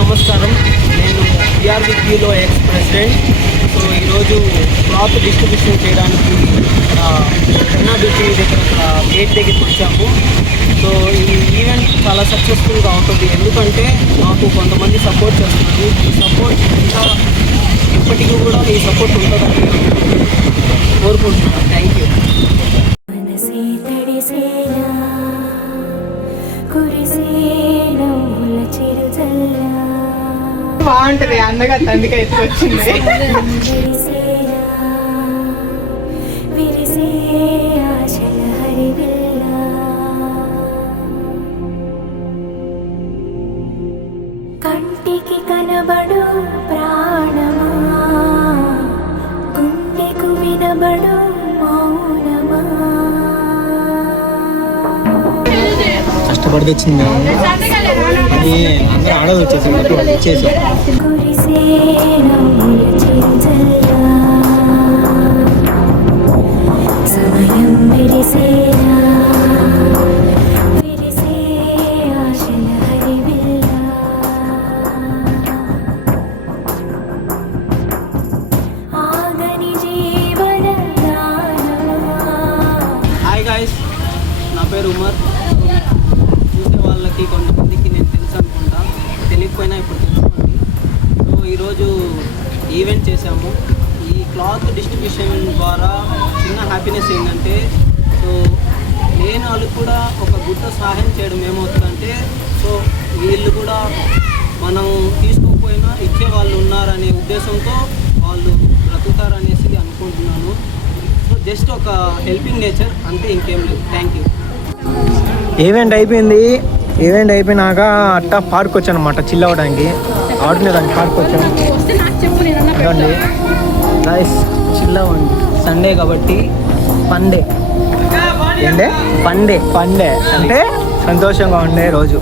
నమస్కారం. నేను టీఆర్బీలో ex president. So ఈరోజు క్లాత్ డిస్ట్రిబ్యూషన్ చేయడానికి కన్నా బీచ్ దగ్గర గేట్ దగ్గరికి వచ్చాము. సో ఈ ఈవెంట్ చాలా సక్సెస్ఫుల్గా అవుతుంది, ఎందుకంటే మాకు కొంతమంది సపోర్ట్ చేస్తున్నారు. ఈ సపోర్ట్ ఇంకా ఇప్పటికీ కూడా ఈ సపోర్ట్ ఉంటుందని కోరుకుంటున్నాను. Thank you. బాగుంటది అందగా అందుకే ఎత్తుకొచ్చింది. కంటికి కనబడు ప్రాణమా, గుండెకు వినబడు మౌనమా. కష్టపడి తెచ్చింది అది అందరూ ఆడలు వచ్చేసి వాళ్ళు ఇచ్చేసి సమయం విరిసేనా నా పేరు ఉమర్. చూసే వాళ్ళకి కొంతమందికి నేను తెలుసు అనుకుంటా, తెలియకపోయినా ఇప్పుడు తెలుసుకోండి. సో ఈరోజు ఈవెంట్ చేశాము. ఈ క్లాత్ డిస్ట్రిబ్యూషన్ ద్వారా చిన్న హ్యాపీనెస్ ఏంటంటే, సో లేని వాళ్ళకి కూడా ఒక గుడ్డ సహాయం చేయడం ఏమవుతుందంటే, సో వీళ్ళు కూడా మనం తీసుకోకపోయినా ఇచ్చే వాళ్ళు ఉన్నారనే ఉద్దేశంతో వాళ్ళు బ్రతుకుతారనేసి అనుకుంటున్నాను. సో జస్ట్ ఒక హెల్పింగ్ నేచర్ అంతే, ఇంకేం లేదు. Thank you. ఈవెంట్ అయిపోయినాక అట్టా పార్క్ వచ్చాను అనమాట, చిల్ అవ్వడానికి. ఆడుకునేదానికి పార్క్ వచ్చాను. అదండి నైస్, చిల్ అవ్వండి. సండే కాబట్టి పండే ఏంటే పండే అంటే సంతోషంగా ఉండే రోజు.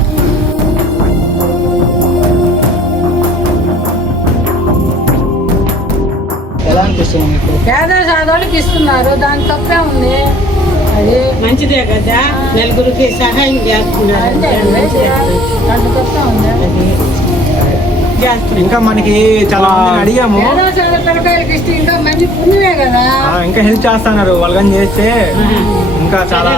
ఎలా అనిపిస్తుంది మీకు? పేద సాధోళ్ళకి ఇస్తున్నారు, దాని తప్పే ఉంది. అది మంచిదే కదా, నలుగురికి సహాయం చేస్తున్నారు. ఇంకా మనకి చాలా అడిగాము, పిల్లకాయలకి ఇస్తే ఇంకా మంచి పుణ్యమే కదా. ఇంకా హెల్ప్ చేస్తున్నారు. వాళ్ళని చేస్తే ఇంకా చాలా